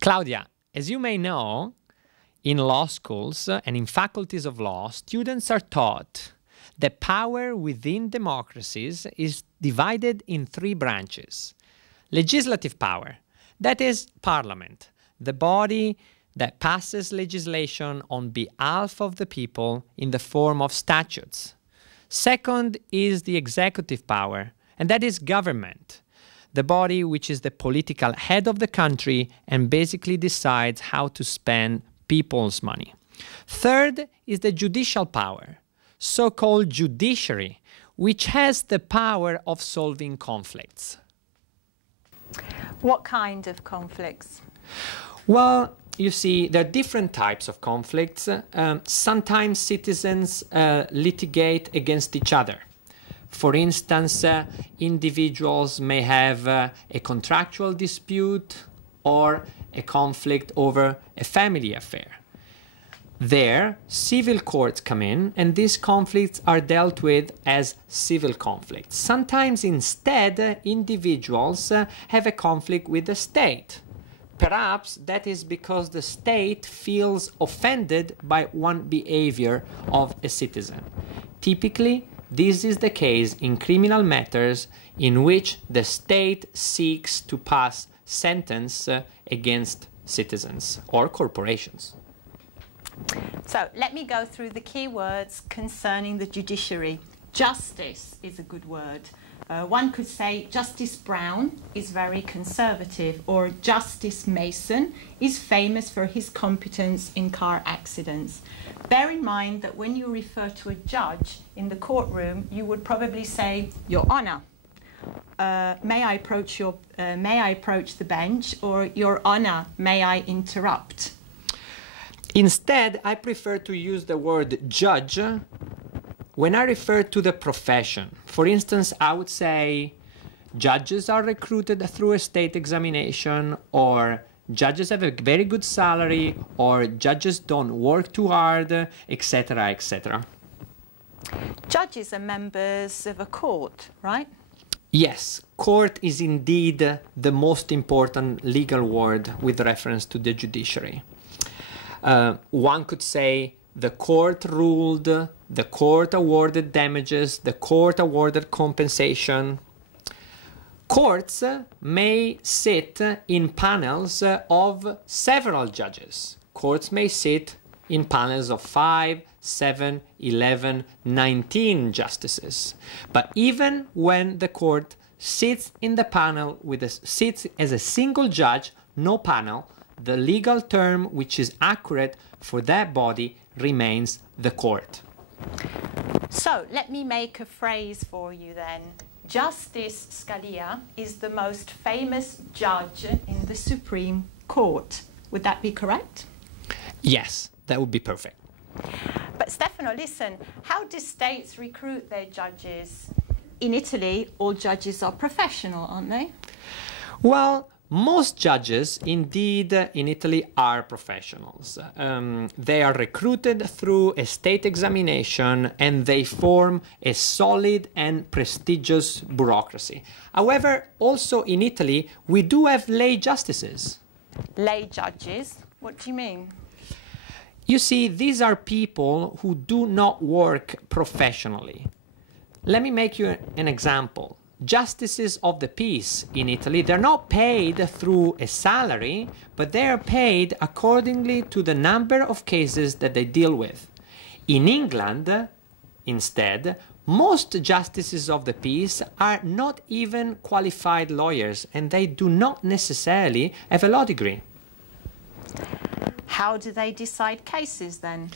Claudia, as you may know, in law schools and in faculties of law, students are taught that power within democracies is divided in three branches. Legislative power, that is parliament, the body that passes legislation on behalf of the people in the form of statutes. Second is the executive power, and that is government, the body which is the political head of the country and basically decides how to spend people's money. Third is the judicial power, so-called judiciary, which has the power of solving conflicts. What kind of conflicts? Well, you see, there are different types of conflicts. Sometimes citizens litigate against each other. For instance, individuals may have a contractual dispute or a conflict over a family affair. There, civil courts come in, and these conflicts are dealt with as civil conflicts. Sometimes, instead, individuals have a conflict with the state. Perhaps that is because the state feels offended by one behavior of a citizen. Typically, this is the case in criminal matters in which the state seeks to pass sentence against citizens or corporations. So let me go through the key words concerning the judiciary. Justice is a good word. One could say Justice Brown is very conservative, or Justice Mason is famous for his competence in car accidents. Bear in mind that when you refer to a judge in the courtroom, you would probably say, Your Honour, may I approach the bench, or Your Honour, may I interrupt? Instead, I prefer to use the word judge when I refer to the profession. For instance, I would say judges are recruited through a state examination, or judges have a very good salary, or judges don't work too hard, etc., etc. Judges are members of a court, right? Yes, court is indeed the most important legal word with reference to the judiciary. One could say the court ruled, the court awarded damages, the court awarded compensation. Courts may sit in panels of several judges. Courts may sit in panels of 5, 7, 11, 19 justices. But even when the court sits in the panel sits as a single judge, no panel, the legal term which is accurate for that body remains the court. So let me make a phrase for you then. Justice Scalia is the most famous judge in the Supreme Court. Would that be correct? Yes, that would be perfect. But Stefano, listen, how do states recruit their judges? In Italy, all judges are professional, aren't they? Well, most judges, indeed, in Italy are professionals. They are recruited through a state examination, and they form a solid and prestigious bureaucracy. However, also in Italy, we do have lay justices. Lay judges? What do you mean? You see, these are people who do not work professionally. Let me make you an example. Justices of the peace in Italy, they're not paid through a salary, but they are paid accordingly to the number of cases that they deal with. In England, instead, most justices of the peace are not even qualified lawyers, and they do not necessarily have a law degree. How do they decide cases then?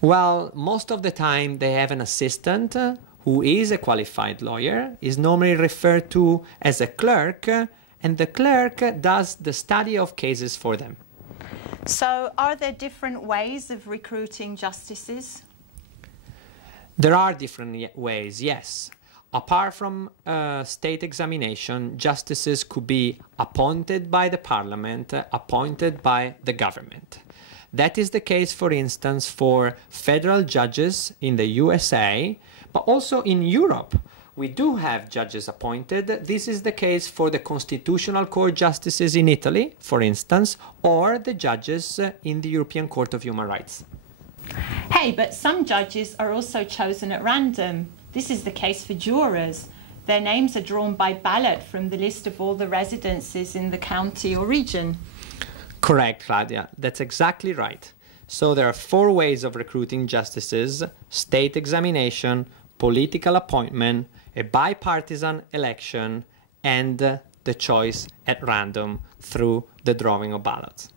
Well, most of the time they have an assistant who is a qualified lawyer, is normally referred to as a clerk, and the clerk does the study of cases for them. So are there different ways of recruiting justices? There are different ways, yes. Apart from state examination, justices could be appointed by the parliament, appointed by the government. That is the case, for instance, for federal judges in the USA, but also in Europe. we do have judges appointed. This is the case for the Constitutional Court justices in Italy, for instance, or the judges in the European Court of Human Rights. Hey, but some judges are also chosen at random. This is the case for jurors. Their names are drawn by ballot from the list of all the residences in the county or region. Correct, Claudia. That's exactly right. So there are 4 ways of recruiting justices: state examination, political appointment, a bipartisan election, and the choice at random through the drawing of ballots.